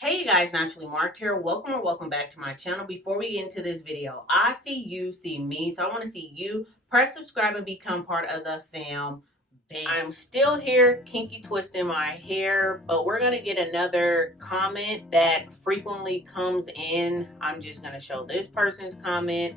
Hey you guys, Naturally Marked here. Welcome or welcome back to my channel. Before we get into this video, I see you, see me, so I want to see you. Press subscribe and become part of the fam. I'm still here kinky twisting my hair, but we're going to get another comment that frequently comes in. I'm just going to show this person's comment.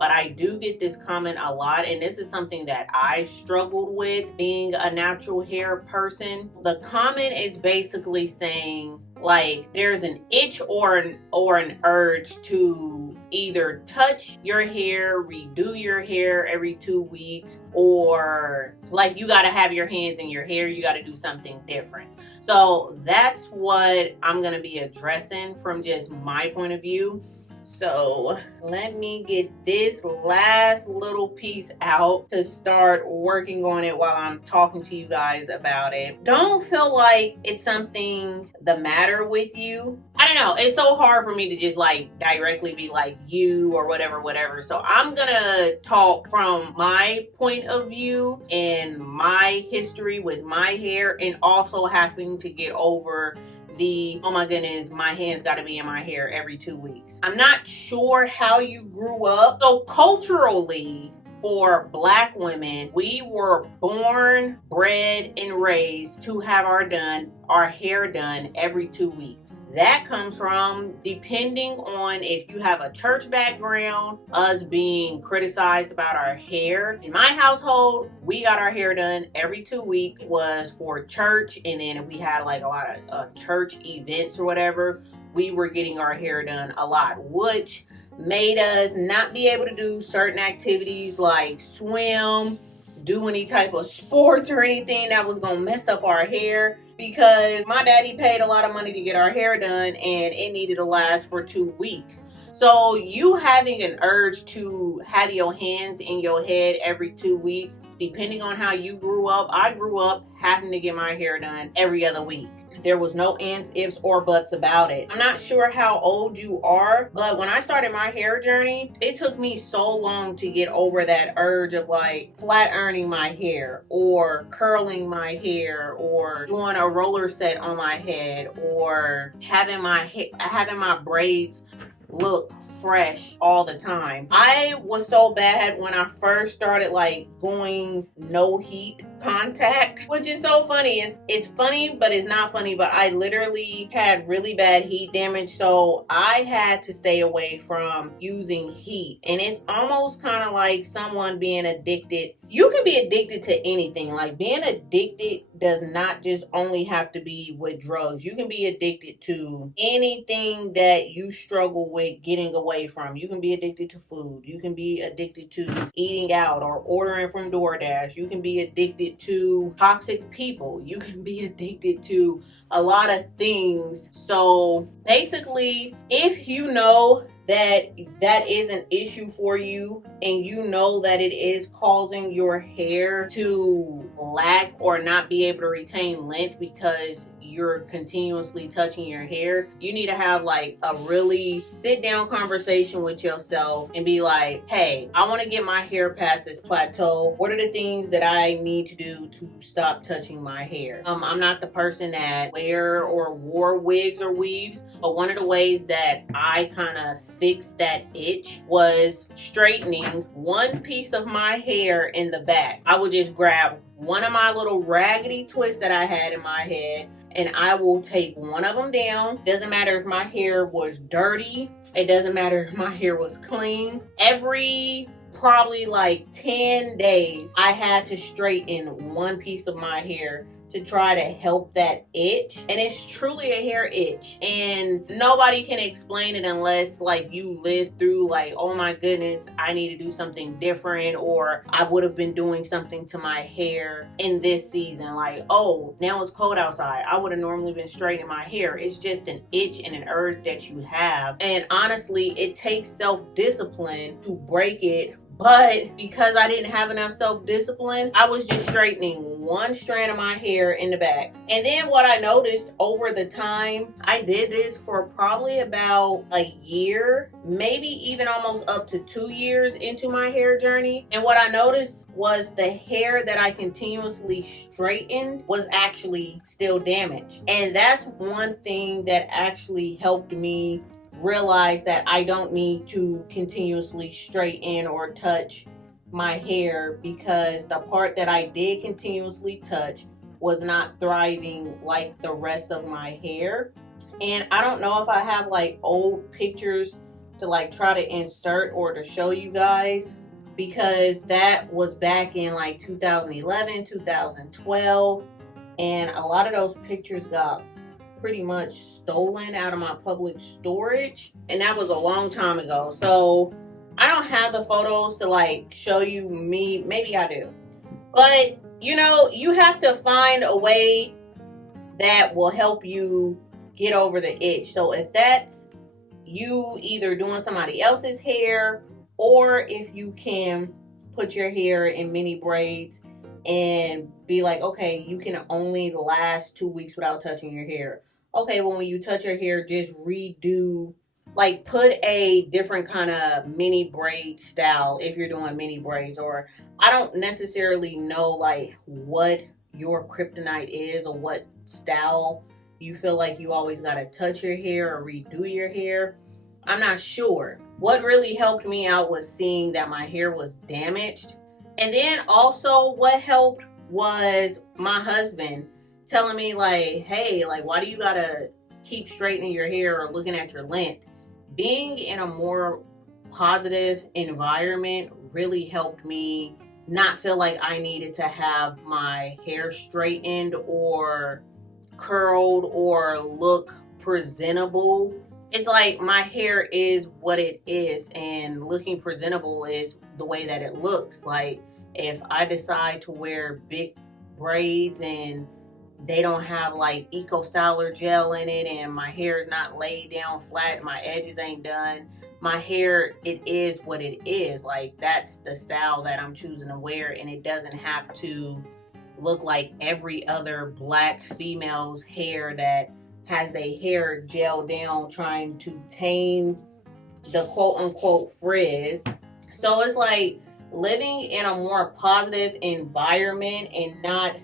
But I do get this comment a lot, and this is something that I struggled with being a natural hair person. The comment is basically saying, like, there's an itch or an urge to either touch your hair, redo your hair every 2 weeks, or like you got to have your hands in your hair, you got to do something different. So that's what I'm going to be addressing from just my point of view. So let me get this last little piece out to start working on it while I'm talking to you guys about it. Don't feel like it's something the matter with you. I don't know. It's so hard for me to just like directly be like you or whatever. So I'm gonna talk from my point of view and my history with my hair, and also having to get over oh my goodness, my hands got to be in my hair every 2 weeks. I'm not sure how you grew up. So culturally, for Black women, we were born, bred, and raised to have our hair done every 2 weeks. That comes from, depending on if you have a church background, us being criticized about our hair. In my household, we got our hair done every 2 weeks. It was for church, and then if we had like a lot of church events or whatever, we were getting our hair done a lot, which made us not be able to do certain activities like swim, do any type of sports or anything that was gonna mess up our hair, because my daddy paid a lot of money to get our hair done and it needed to last for 2 weeks. So you having an urge to have your hands in your head every 2 weeks, depending on how you grew up. I grew up having to get my hair done every other week. There was no ands, ifs, or buts about it. I'm not sure how old you are, but when I started my hair journey, it took me so long to get over that urge of like flat ironing my hair or curling my hair or doing a roller set on my head or having my braids look fresh all the time. I was so bad when I first started like going no heat contact, which is so funny. It's funny, but it's not funny. But I literally had really bad heat damage, so I had to stay away from using heat. And it's almost kind of like someone being addicted. You can be addicted to anything. Like, being addicted does not just only have to be with drugs. You can be addicted to anything that you struggle with getting away from. You can be addicted to food. You can be addicted to eating out or ordering from DoorDash. You can be addicted to toxic people. You can be addicted to a lot of things. So basically, if you know that is an issue for you, and you know that it is causing your hair to lack or not be able to retain length because you're continuously touching your hair, you need to have like a really sit down conversation with yourself and be like, hey, I want to get my hair past this plateau. What are the things that I need to do to stop touching my hair? I'm not the person that wore wigs or weaves, but one of the ways that I kind of fixed that itch was straightening one piece of my hair in the back. I would just grab one of my little raggedy twists that I had in my head, and I will take one of them down. Doesn't matter if my hair was dirty. It doesn't matter if my hair was clean. Every probably like 10 days, I had to straighten one piece of my hair to try to help that itch. And it's truly a hair itch, and nobody can explain it unless like you live through like, oh my goodness, I need to do something different, or I would have been doing something to my hair in this season. Like, oh, now it's cold outside, I would have normally been straightening my hair. It's just an itch and an urge that you have, and honestly, it takes self-discipline to break it. But because I didn't have enough self-discipline, I was just straightening one strand of my hair in the back. And then what I noticed over the time, I did this for probably about a year, maybe even almost up to 2 years into my hair journey. And what I noticed was the hair that I continuously straightened was actually still damaged. And that's one thing that actually helped me realize that I don't need to continuously straighten or touch my hair, because the part that I did continuously touch was not thriving like the rest of my hair. And I don't know if I have like old pictures to like try to insert or to show you guys, because that was back in like 2011, 2012, and a lot of those pictures got pretty much stolen out of my public storage, and that was a long time ago. So I don't have the photos to like show you me. Maybe I do, but you know, you have to find a way that will help you get over the itch. So if that's you either doing somebody else's hair, or if you can put your hair in mini braids and be like, okay, you can only last 2 weeks without touching your hair. Okay, well, when you touch your hair, just redo, like put a different kind of mini braid style if you're doing mini braids. Or I don't necessarily know like what your kryptonite is or what style you feel like you always got to touch your hair or redo your hair. I'm not sure. What really helped me out was seeing that my hair was damaged. And then also what helped was my husband telling me like, hey, like, why do you gotta keep straightening your hair or looking at your length? Being in a more positive environment really helped me not feel like I needed to have my hair straightened or curled or look presentable. It's like my hair is what it is, and looking presentable is the way that it looks. Like if I decide to wear big braids and they don't have like eco styler gel in it, and my hair is not laid down flat, my edges ain't done, my hair, it is what it is. Like that's the style that I'm choosing to wear, and it doesn't have to look like every other black female's hair that has their hair gel down trying to tame the quote unquote frizz. So it's like living in a more positive environment and not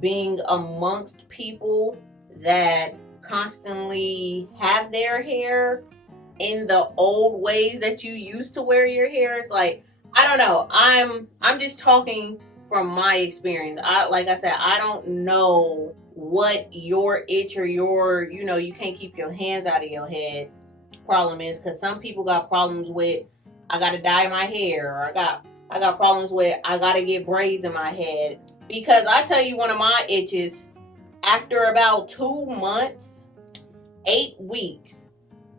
being amongst people that constantly have their hair in the old ways that you used to wear your hair. It's like, I don't know. I'm just talking from my experience. Like I said, I don't know what your itch or your, you know, you can't keep your hands out of your head problem is, because some people got problems with, I gotta dye my hair, or I got problems with, I gotta get braids in my head. Because I tell you, one of my itches, after about 2 months, 8 weeks,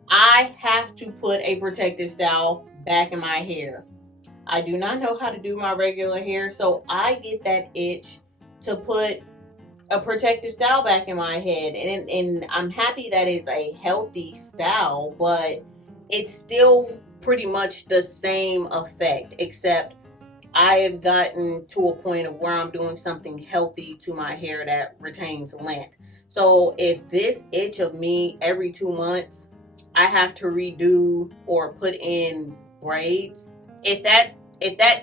I have to put a protective style back in my hair. I do not know how to do my regular hair, so I get that itch to put a protective style back in my head. And I'm happy that it's a healthy style, but it's still pretty much the same effect, except I have gotten to a point of where I'm doing something healthy to my hair that retains length. So if this itch of me every 2 months, I have to redo or put in braids. If that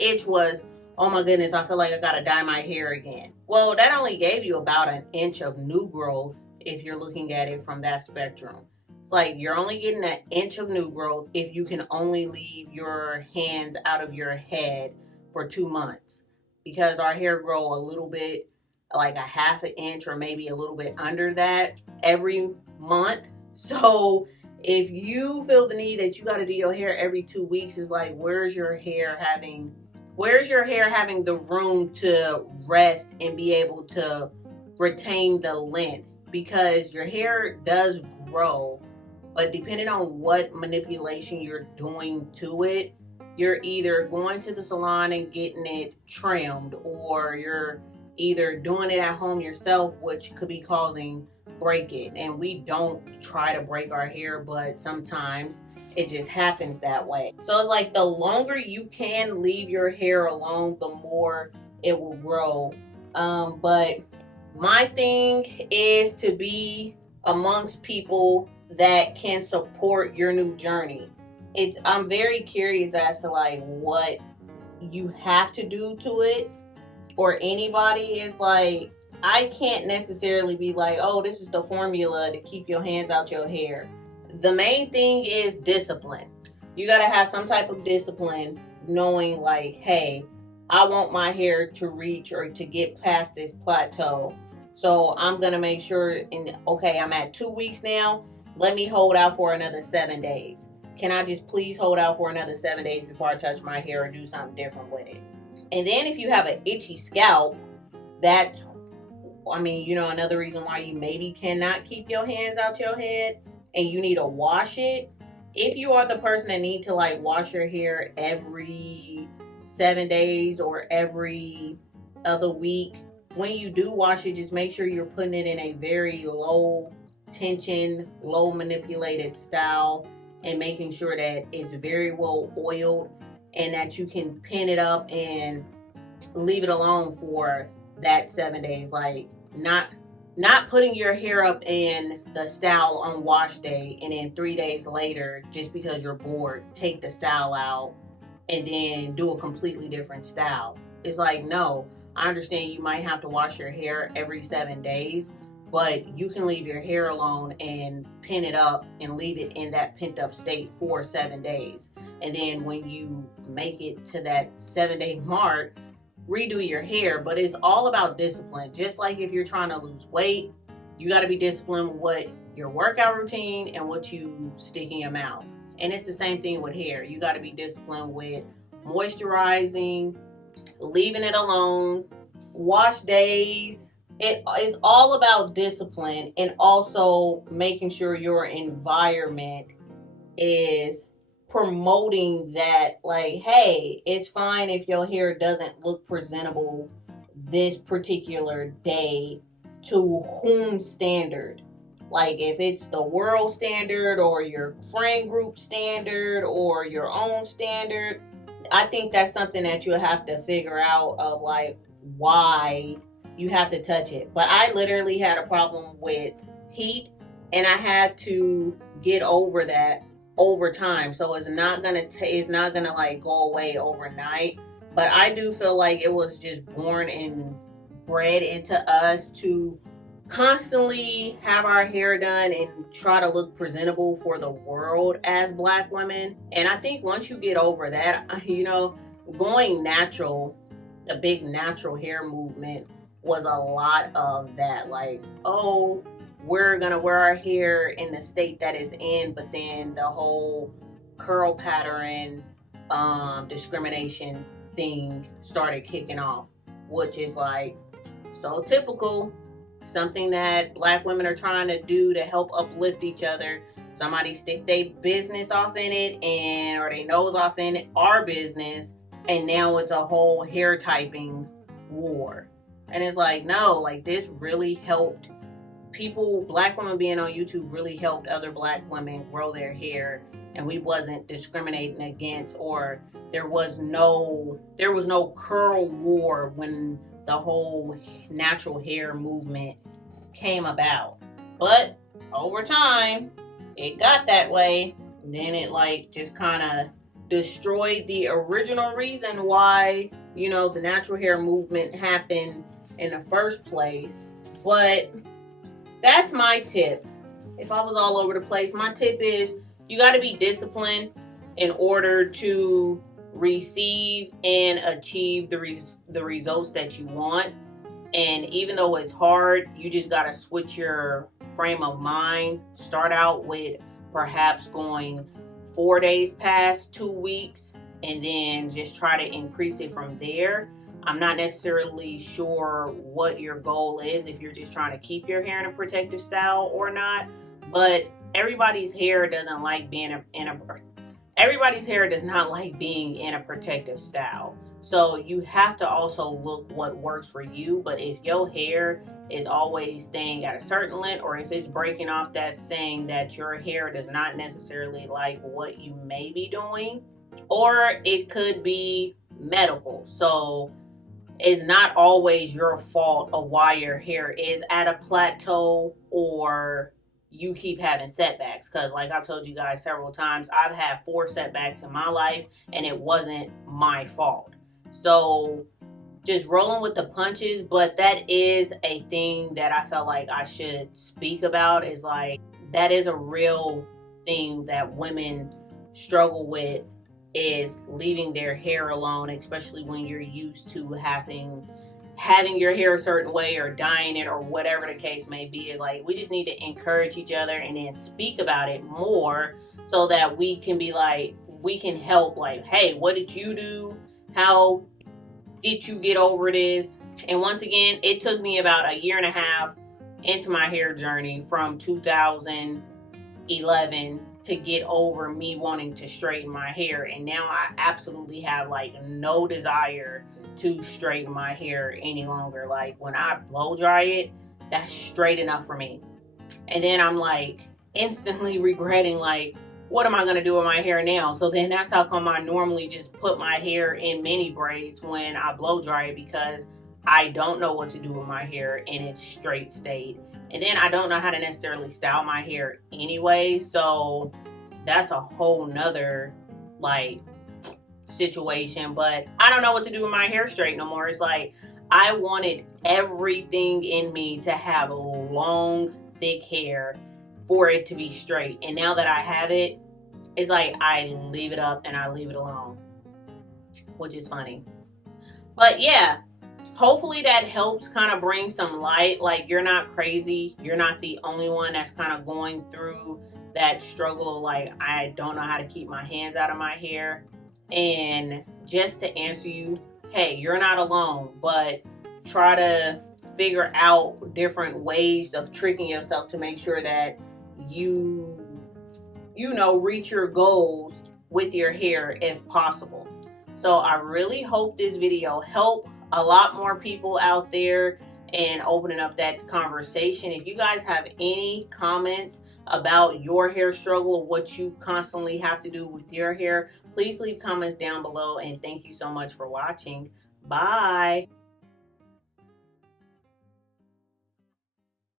itch was, oh my goodness, I feel like I gotta dye my hair again. Well, that only gave you about 1 inch of new growth if you're looking at it from that spectrum. It's like you're only getting 1 inch of new growth if you can only leave your hands out of your head for 2 months, because our hair grow a little bit, like 1/2 inch or maybe a little bit under that every month. So if you feel the need that you got to do your hair every 2 weeks, is like, where's your hair having the room to rest and be able to retain the length? Because your hair does grow, but depending on what manipulation you're doing to it, you're either going to the salon and getting it trimmed, or you're either doing it at home yourself, which could be causing breakage. And we don't try to break our hair, but sometimes it just happens that way. So it's like the longer you can leave your hair alone, the more it will grow But my thing is to be amongst people that can support your new journey. I'm very curious as to like what you have to do to it, or anybody is like, I can't necessarily be like, oh, this is the formula to keep your hands out your hair. The main thing is discipline. You got to have some type of discipline, knowing like, hey, I want my hair to reach or to get past this plateau. So I'm going to make sure, okay, I'm at 2 weeks now. Let me hold out for another 7 days. Can I just please hold out for another 7 days before I touch my hair or do something different with it? And then if you have an itchy scalp, that's, another reason why you maybe cannot keep your hands out your head and you need to wash it. If you are the person that need to like wash your hair every 7 days or every other week, when you do wash it, just make sure you're putting it in a very low tension, low manipulated style, and making sure that it's very well oiled and that you can pin it up and leave it alone for that 7 days. Like not putting your hair up in the style on wash day and then 3 days later, just because you're bored, take the style out and then do a completely different style. It's like, no, I understand you might have to wash your hair every 7 days, but you can leave your hair alone and pin it up and leave it in that pent up state for 7 days. And then when you make it to that 7-day mark, redo your hair. But it's all about discipline. Just like if you're trying to lose weight, you got to be disciplined with what your workout routine and what you stick in your mouth. And it's the same thing with hair. You got to be disciplined with moisturizing, leaving it alone, wash days. It is all about discipline, and also making sure your environment is promoting that, like, hey, it's fine if your hair doesn't look presentable this particular day. To whom standard? Like, if it's the world standard or your friend group standard or your own standard, I think that's something that you'll have to figure out, of like why you have to touch it. But I literally had a problem with heat, and I had to get over that over time. So it's not gonna like go away overnight. But I do feel like it was just born and bred into us to constantly have our hair done and try to look presentable for the world as Black women. And I think once you get over that, going natural, the big natural hair movement was a lot of that. Like, oh, we're gonna wear our hair in the state that it's in, but then the whole curl pattern discrimination thing started kicking off, which is like so typical. Something that Black women are trying to do to help uplift each other. Somebody stick their business off in it, or their nose off in it, our business, and now it's a whole hair typing war. And it's like, no, like this really helped people. Black women being on YouTube really helped other Black women grow their hair, and we wasn't discriminating against, or there was no curl war when the whole natural hair movement came about. But over time, it got that way. And then it like just kind of destroyed the original reason why, the natural hair movement happened in the first place. But that's my tip. If I was all over the place, my tip is you got to be disciplined in order to receive and achieve the results that you want. And even though it's hard, you just got to switch your frame of mind. Start out with perhaps going 4 days past 2 weeks, and then just try to increase it from there. I'm not necessarily sure what your goal is, if you're just trying to keep your hair in a protective style or not, but everybody's hair doesn't like being everybody's hair does not like being in a protective style. So you have to also look what works for you. But if your hair is always staying at a certain length, or if it's breaking off, that's saying that your hair does not necessarily like what you may be doing. Or it could be medical. So it's not always your fault of why your hair is at a plateau or you keep having setbacks. Because like I told you guys several times, I've had 4 setbacks in my life and it wasn't my fault. So just rolling with the punches. But that is a thing that I felt like I should speak about, is like, that is a real thing that women struggle with, is leaving their hair alone, especially when you're used to having your hair a certain way or dyeing it or whatever the case may be. Is like, we just need to encourage each other and then speak about it more, so that we can be like, we can help, like, hey, what did you do? How did you get over this? And once again, it took me about 1.5 years into my hair journey from 2011 to get over me wanting to straighten my hair. And now I absolutely have like no desire to straighten my hair any longer. Like when I blow dry it, that's straight enough for me. And then I'm like instantly regretting, like, what am I going to do with my hair now? So then that's how come I normally just put my hair in mini braids when I blow dry it, because I don't know what to do with my hair in its straight state. And then I don't know how to necessarily style my hair anyway. So that's a whole nother like situation. But I don't know what to do with my hair straight no more. It's like, I wanted everything in me to have long, thick hair for it to be straight. And now that I have it, it's like I leave it up and I leave it alone, which is funny. But yeah, hopefully that helps kind of bring some light. Like, you're not crazy. You're not the only one that's kind of going through that struggle of like, I don't know how to keep my hands out of my hair. And just to answer you, hey, you're not alone, but try to figure out different ways of tricking yourself to make sure that you reach your goals with your hair if possible. So I really hope this video helped a lot more people out there and opening up that conversation. If you guys have any comments about your hair struggle, what you constantly have to do with your hair, please leave comments down below. And thank you so much for watching. Bye.